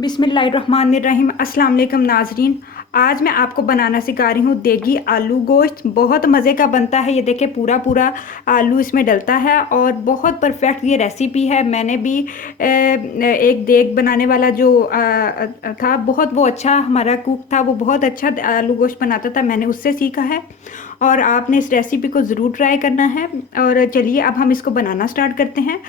बिस्मिल्लाहिर्रहमानिर्रहीम। अस्सलाम वालेकुम नाजरीन। आज मैं आपको बनाना सिखा रही हूँ देगी आलू गोश्त। बहुत मज़े का बनता है। ये देखिए पूरा पूरा आलू इसमें डलता है और बहुत परफेक्ट ये रेसिपी है। मैंने भी एक देग बनाने वाला जो था, बहुत वो अच्छा हमारा कुक था, वो बहुत अच्छा आलू गोश्त बनाता था, मैंने उससे सीखा है और आपने इस रेसिपी को ज़रूर ट्राई करना है। और चलिए अब हम इसको बनाना स्टार्ट करते हैं।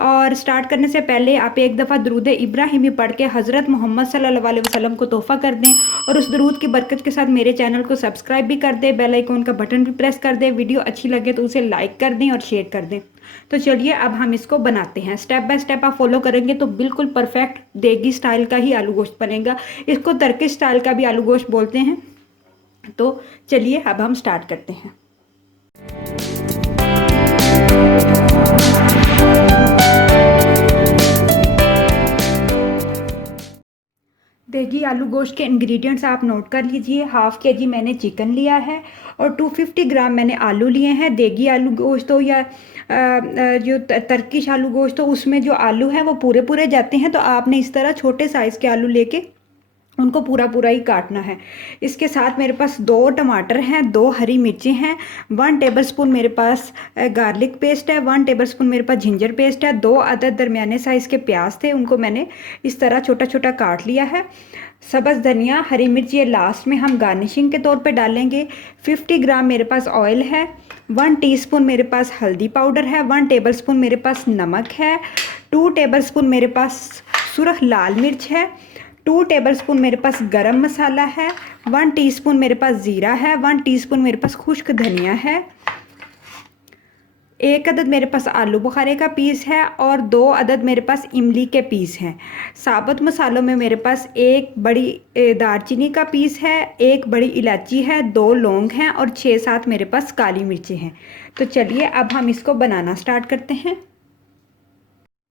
और स्टार्ट करने से पहले आप एक दफ़ा दरूद इब्राहिमी पढ़ के हज़रत मोहम्मद सल्लल्लाहु अलैहि वसल्लम को तोहफ़ा कर दें और उस दरूद की बरकत के साथ मेरे चैनल को सब्सक्राइब भी कर दें, बेल आइकन का बटन भी प्रेस कर दें। वीडियो अच्छी लगे तो उसे लाइक कर दें और शेयर कर दें। तो चलिए अब हम इसको बनाते हैं। स्टेप बाय स्टेप आप फॉलो करेंगे तो बिल्कुल परफेक्ट देगी स्टाइल का ही आलू गोश्त बनेगा। इसको तर्किश स्टाइल का भी आलू गोश्त बोलते हैं। तो चलिए अब हम स्टार्ट करते हैं। देगी आलू गोश्त के इंग्रेडिएंट्स आप नोट कर लीजिए। हाफ़ के जी मैंने चिकन लिया है और 250 ग्राम मैंने आलू लिए हैं। देगी आलू गोश्त हो या जो तर्किश आलू गोश्त हो, उसमें जो आलू है वो पूरे पूरे जाते हैं, तो आपने इस तरह छोटे साइज़ के आलू लेके उनको पूरा पूरा ही काटना है। इसके साथ मेरे पास 2 टमाटर हैं, 2 हरी मिर्चें हैं, 1 टेबलस्पून मेरे पास गार्लिक पेस्ट है, 1 टेबलस्पून मेरे पास जिंजर पेस्ट है, 2 अदद दरमियाने साइज़ के प्याज थे, उनको मैंने इस तरह छोटा छोटा काट लिया है। सब्ज़ धनिया, हरी मिर्च ये लास्ट में हम गार्निशिंग के तौर पे डालेंगे। 50 ग्राम मेरे पास ऑयल है, 1 टीस्पून मेरे पास हल्दी पाउडर है, 1 टेबलस्पून मेरे पास नमक है, 2 टेबलस्पून मेरे पास सुरख लाल मिर्च है, 2 टेबलस्पून मेरे पास गरम मसाला है, 1 टीस्पून मेरे पास ज़ीरा है, 1 टीस्पून मेरे पास खुश्क धनिया है, 1 अदद मेरे पास आलू बुखारे का पीस है और 2 अदद मेरे पास इमली के पीस हैं। साबुत मसालों में मेरे पास 1 बड़ी दालचीनी का पीस है, 1 बड़ी इलायची है, 2 लौंग हैं और 6-7 मेरे पास काली मिर्चें हैं। तो चलिए अब हम इसको बनाना स्टार्ट करते हैं।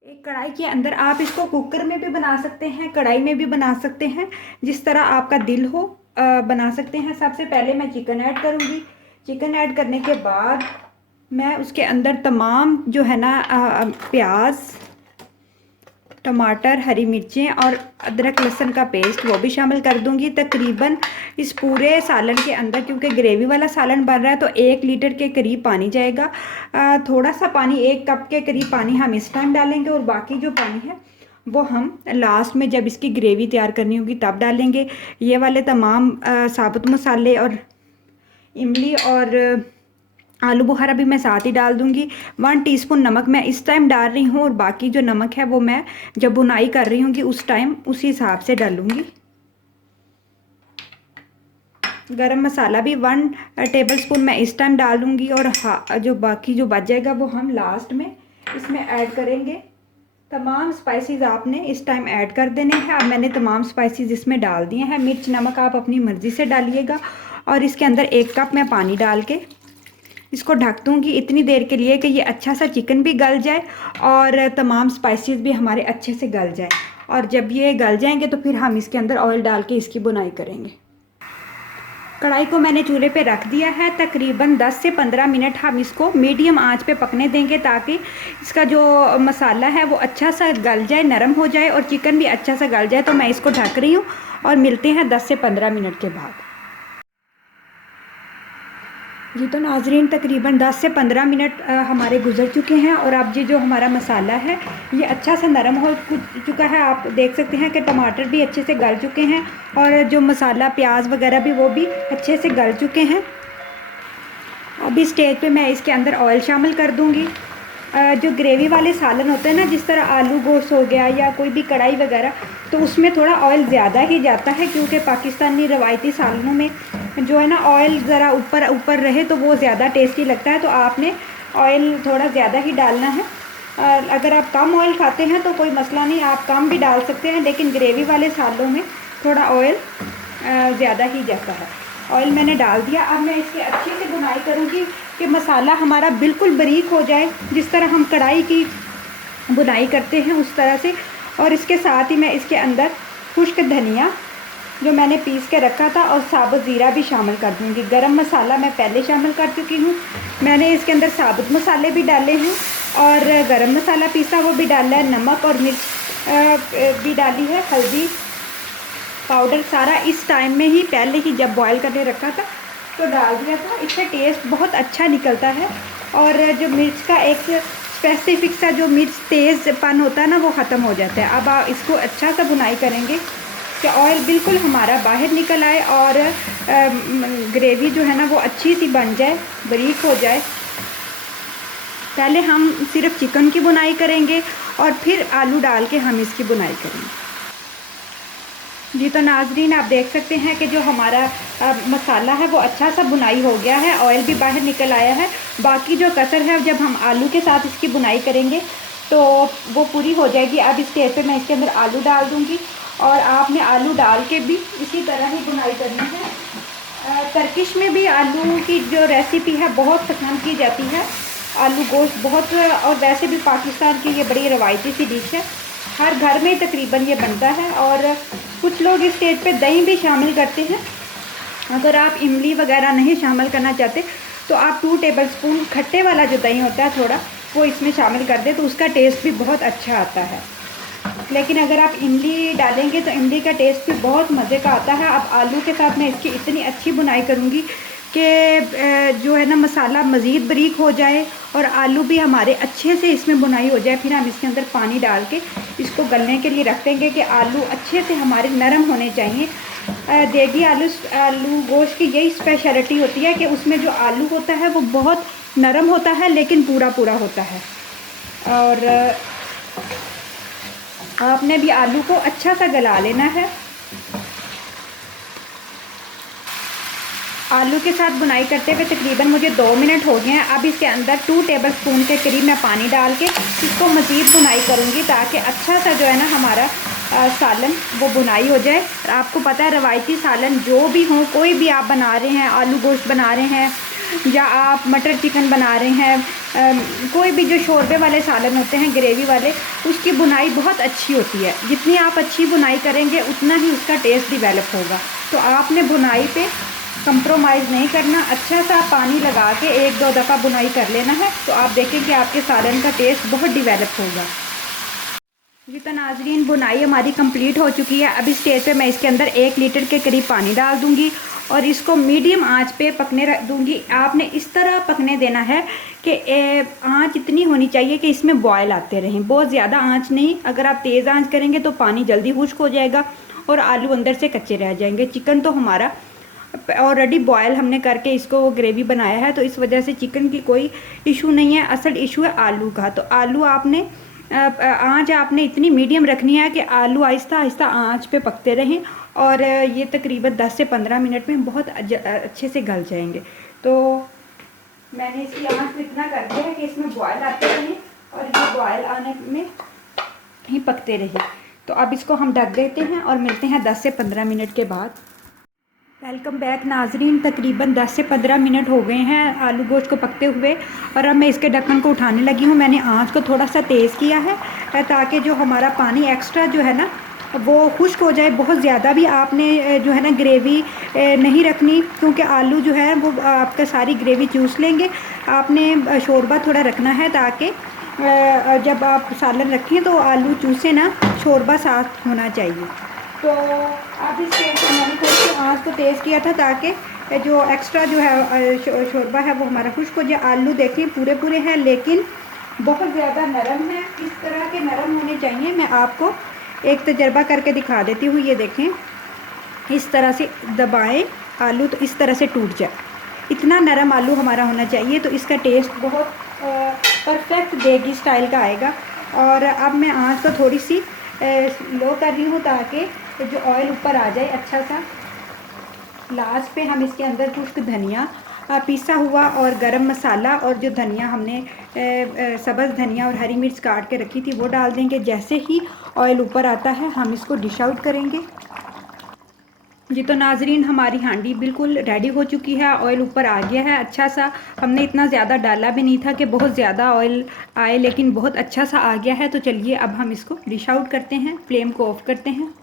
एक कढ़ाई के अंदर आप इसको कुकर में भी बना सकते हैं, कढ़ाई में भी बना सकते हैं, जिस तरह आपका दिल हो बना सकते हैं। सबसे पहले मैं चिकन ऐड करूँगी। चिकन ऐड करने के बाद मैं उसके अंदर तमाम जो है ना प्याज, टमाटर, हरी मिर्चें और अदरक लहसुन का पेस्ट वो भी शामिल कर दूंगी। तकरीबन इस पूरे सालन के अंदर, क्योंकि ग्रेवी वाला सालन बन रहा है, तो 1 लीटर के करीब पानी जाएगा। थोड़ा सा पानी, 1 कप के करीब पानी हम इस टाइम डालेंगे और बाकी जो पानी है वो हम लास्ट में जब इसकी ग्रेवी तैयार करनी होगी तब डालेंगे। ये वाले तमाम साबुत मसाले और इमली और आलू बुखारा भी मैं साथ ही डाल दूंगी। 1 टीस्पून नमक मैं इस टाइम डाल रही हूँ और बाकी जो नमक है वो मैं जब बुनाई कर रही हूँगी उस टाइम उसी हिसाब से डालूंगी। गरम मसाला भी 1 टेबलस्पून मैं इस टाइम डालूंगी और जो बाकी जो बच जाएगा वो हम लास्ट में इसमें ऐड करेंगे। तमाम स्पाइसेस आपने इस टाइम ऐड कर देने हैं। अब मैंने तमाम स्पाइसेस इसमें डाल दिए हैं। मिर्च नमक आप अपनी मर्ज़ी से डालिएगा और इसके अंदर 1 कप मैं पानी डाल के इसको ढक दूँगी इतनी देर के लिए कि ये अच्छा सा चिकन भी गल जाए और तमाम स्पाइसेस भी हमारे अच्छे से गल जाए। और जब ये गल जाएंगे तो फिर हम इसके अंदर ऑयल डाल के इसकी बुनाई करेंगे। कढ़ाई को मैंने चूल्हे पे रख दिया है। तकरीबन 10 से 15 मिनट हम इसको मीडियम आंच पे पकने देंगे ताकि इसका जो मसाला है वो अच्छा सा गल जाए, नरम हो जाए और चिकन भी अच्छा सा गल जाए। तो मैं इसको ढक रही हूँ और मिलते हैं 10 से 15 मिनट के बाद। जी तो नाजरीन, तकरीबन 10 से 15 मिनट हमारे गुजर चुके हैं और अब ये जो हमारा मसाला है ये अच्छा सा नरम हो चुका है। आप देख सकते हैं कि टमाटर भी अच्छे से गल चुके हैं और जो मसाला प्याज वगैरह भी वो भी अच्छे से गल चुके हैं। अभी स्टेज पे मैं इसके अंदर ऑयल शामिल कर दूंगी। जो ग्रेवी वाले सालन होते हैं ना, जिस तरह आलू गोश्त हो गया या कोई भी कढ़ाई वगैरह, तो उसमें थोड़ा ऑयल ज़्यादा ही जाता है, क्योंकि पाकिस्तानी रवायती सालनों में जो है ना ऑयल ज़रा ऊपर ऊपर रहे तो वो ज़्यादा टेस्टी लगता है। तो आपने ऑयल थोड़ा ज़्यादा ही डालना है। अगर आप कम ऑयल खाते हैं तो कोई मसला नहीं, आप कम भी डाल सकते हैं, लेकिन ग्रेवी वाले सालों में थोड़ा ऑयल ज़्यादा ही जाता है। ऑयल मैंने डाल दिया। अब मैं इसकी अच्छे से बुनाई करूँगी कि मसाला हमारा बिल्कुल बारीक हो जाए, जिस तरह हम कढ़ाई की बुनाई करते हैं उस तरह से। और इसके साथ ही मैं इसके अंदर खुश्क धनिया जो मैंने पीस के रखा था और साबुत ज़ीरा भी शामिल कर दूँगी। गरम मसाला मैं पहले शामिल कर चुकी हूँ। मैंने इसके अंदर साबुत मसाले भी डाले हैं और गरम मसाला पीसा वो भी डाला है, नमक और मिर्च भी डाली है, हल्दी पाउडर सारा इस टाइम में ही पहले ही जब बॉयल करके रखा था तो डाल दिया था। इससे टेस्ट बहुत अच्छा निकलता है और जो मिर्च का एक स्पेसिफिक सा जो मिर्च तेज़पन होता है ना वो ख़त्म हो जाता है। अब आप इसको अच्छा सा भुनाई करेंगे कि ऑयल बिल्कुल हमारा बाहर निकल आए और ग्रेवी जो है ना वो अच्छी सी बन जाए, बारीक हो जाए। पहले हम सिर्फ चिकन की बुनाई करेंगे और फिर आलू डाल के हम इसकी बुनाई करेंगे। जी तो नाजरीन आप देख सकते हैं कि जो हमारा मसाला है वो अच्छा सा बुनाई हो गया है, ऑयल भी बाहर निकल आया है। बाकी जो कसर है जब हम आलू के साथ इसकी बुनाई करेंगे तो वो पूरी हो जाएगी। अब इस स्टेज पे मैं इसके अंदर आलू डाल दूँगी और आपने आलू डाल के भी इसी तरह ही बुनाई करनी है। टर्किश में भी आलू की जो रेसिपी है बहुत पसंद की जाती है, आलू गोश्त बहुत, और वैसे भी पाकिस्तान की ये बड़ी रवायती सी डिश है, हर घर में तकरीबन ये बनता है। और कुछ लोग इस स्टेज पे दही भी शामिल करते हैं। अगर आप इमली वगैरह नहीं शामिल करना चाहते तो आप 2 टेबलस्पून खट्टे वाला जो दही होता है थोड़ा वो इसमें शामिल कर दें तो उसका टेस्ट भी बहुत अच्छा आता है। लेकिन अगर आप इमली डालेंगे तो इमली का टेस्ट भी बहुत मज़े का आता है। अब आलू के साथ मैं इसकी इतनी अच्छी बुनाई करूँगी कि जो है ना मसाला मज़ीद बारीक हो जाए और आलू भी हमारे अच्छे से इसमें बुनाई हो जाए। फिर हम इसके अंदर पानी डाल के इसको गलने के लिए रख देंगे कि आलू अच्छे से हमारे नरम होने चाहिए। देगी आलू गोश्त की यही स्पेशलिटी होती है कि उसमें जो आलू होता है वो बहुत नरम होता है लेकिन पूरा पूरा होता है। और आपने भी आलू को अच्छा सा गला लेना है। आलू के साथ बुनाई करते हुए तकरीबन मुझे 2 मिनट हो गए हैं। अब इसके अंदर 2 टेबलस्पून के करीब मैं पानी डाल के इसको मज़ीद बुनाई करूँगी ताकि अच्छा सा जो है ना हमारा सालन वो बुनाई हो जाए। और आपको पता है रवायती सालन जो भी हो, कोई भी आप बना रहे हैं, आलू गोश्त बना रहे हैं या आप मटर चिकन बना रहे हैं, कोई भी जो शोरबे वाले सालन होते हैं ग्रेवी वाले, उसकी बुनाई बहुत अच्छी होती है। जितनी आप अच्छी बुनाई करेंगे उतना ही उसका टेस्ट डिवेलप होगा। तो आपने बुनाई पे कंप्रोमाइज़ नहीं करना, अच्छा सा पानी लगा के 1-2 दफ़ा बुनाई कर लेना है तो आप देखें कि आपके सालन का टेस्ट बहुत डिवेलप होगा। जी तो नाजरीन बुनाई हमारी कंप्लीट हो चुकी है। अब इस स्टेज पे मैं इसके अंदर 1 लीटर के करीब पानी डाल दूंगी और इसको मीडियम आंच पे पकने रख दूंगी। आपने इस तरह पकने देना है कि आंच इतनी होनी चाहिए कि इसमें बॉयल आते रहें, बहुत ज़्यादा आंच नहीं। अगर आप तेज़ आंच करेंगे तो पानी जल्दी खुश्क हो जाएगा और आलू अंदर से कच्चे रह जाएंगे। चिकन तो हमारा ऑलरेडी बॉयल हमने करके इसको ग्रेवी बनाया है तो इस वजह से चिकन की कोई इशू नहीं है, असल इशू है आलू का। तो आलू आपने आंच आपने इतनी मीडियम रखनी है कि आलू आहिस्ता आहिस्ता आंच पे पकते रहें और ये तकरीबन 10 से 15 मिनट में बहुत अच्छे से गल जाएंगे। तो मैंने इसकी आंच को इतना कर दिया है कि इसमें बॉयल आते रहें और ये बॉयल आने में ही पकते रहें। तो अब इसको हम ढक देते हैं और मिलते हैं 10 से 15 मिनट के बाद। वेलकम बैक नाजरीन, तकरीबन 10 से 15 मिनट हो गए हैं आलू गोश्त को पकते हुए और अब मैं इसके ढक्कन को उठाने लगी हूँ। मैंने आंच को थोड़ा सा तेज़ किया है ताकि जो हमारा पानी एक्स्ट्रा जो है ना वो खुश्क हो जाए। बहुत ज़्यादा भी आपने जो है ना ग्रेवी नहीं रखनी क्योंकि आलू जो है वो आपका सारी ग्रेवी चूस लेंगे। आपने शोरबा थोड़ा रखना है ताकि जब आप सालन रखें तो आलू चूसे ना, शोरबा साथ होना चाहिए। तो अब इस स्टेज पर मैंने थोड़ी सी आँच को तेज़ किया था ताकि जो एक्स्ट्रा जो है शोरबा है वो हमारा खुश्क हो जाए। आलू देखिए पूरे पूरे हैं लेकिन बहुत ज़्यादा नरम है, इस तरह के नरम होने चाहिए। मैं आपको एक तजर्बा करके दिखा देती हूँ। ये देखें, इस तरह से दबाएं आलू तो इस तरह से टूट जाए, इतना नरम आलू हमारा होना चाहिए तो इसका टेस्ट बहुत परफेक्ट देगी स्टाइल का आएगा। और अब मैं आँच को थोड़ी सी लो कर रही हूँ ताकि जो ऑयल ऊपर आ जाए अच्छा सा। लास्ट पे हम इसके अंदर कुछ धनिया पीसा हुआ और गरम मसाला और जो धनिया हमने सब्ज़ धनिया और हरी मिर्च काट के रखी थी वो डाल देंगे। जैसे ही ऑयल ऊपर आता है हम इसको डिश आउट करेंगे। जी तो नाजरीन हमारी हांडी बिल्कुल रेडी हो चुकी है, ऑयल ऊपर आ गया है अच्छा सा। हमने इतना ज़्यादा डाला भी नहीं था कि बहुत ज़्यादा ऑयल आए, लेकिन बहुत अच्छा सा आ गया है। तो चलिए अब हम इसको डिश आउट करते हैं, फ्लेम को ऑफ करते हैं।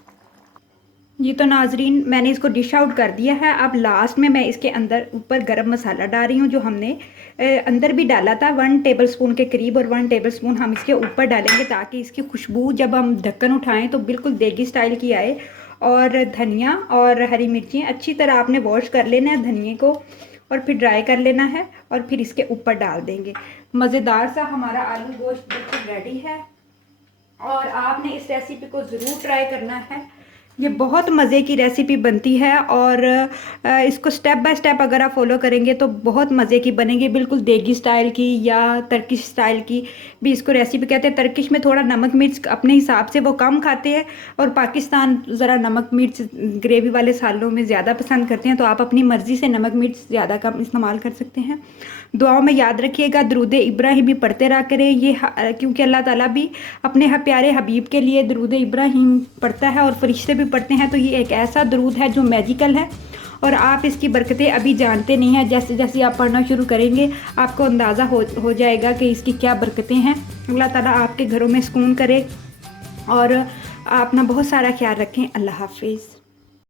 जी तो नाजरीन मैंने इसको डिश आउट कर दिया है। अब लास्ट में मैं इसके अंदर ऊपर गरम मसाला डाल रही हूँ जो हमने अंदर भी डाला था 1 टेबलस्पून के करीब, और 1 टेबलस्पून हम इसके ऊपर डालेंगे ताकि इसकी खुशबू जब हम ढक्कन उठाएं तो बिल्कुल देगी स्टाइल की आए और धनिया और हरी मिर्चियाँ अच्छी तरह आपने वॉश कर लेना है धनिए को, और फिर ड्राई कर लेना है और फिर इसके ऊपर डाल देंगे। मज़ेदार सा हमारा आलू गोश्त बिल्कुल रेडी है और आपने इस रेसिपी को ज़रूर ट्राई करना है। ये बहुत मज़े की रेसिपी बनती है और इसको स्टेप बाय स्टेप अगर आप फॉलो करेंगे तो बहुत मज़े की बनेगी, बिल्कुल देगी स्टाइल की या तर्किश स्टाइल की भी इसको रेसिपी कहते हैं। तर्किश में थोड़ा नमक मिर्च अपने हिसाब से वो कम खाते हैं और पाकिस्तान ज़रा नमक मिर्च ग्रेवी वाले सालों में ज़्यादा पसंद करते हैं, तो आप अपनी मर्ज़ी से नमक मिर्च ज़्यादा कम इस्तेमाल कर सकते हैं। दुआओं में याद रखिएगा, दरूद इब्राहिम भी पढ़ते रहा करें, ये क्योंकि अल्लाह ताला भी अपने प्यारे हबीब के लिए दरूद इब्राहिम पढ़ता है और फरिश्ते भी पढ़ते हैं। तो ये एक ऐसा दरूद है जो मैजिकल है और आप इसकी बरकतें अभी जानते नहीं हैं। जैसे जैसे आप पढ़ना शुरू करेंगे आपको अंदाज़ा हो जाएगा कि इसकी क्या बरकतें हैं। अल्लाह ताला आपके घरों में सुकून करे और अपना बहुत सारा ख्याल रखें। अल्लाह हाफिज़।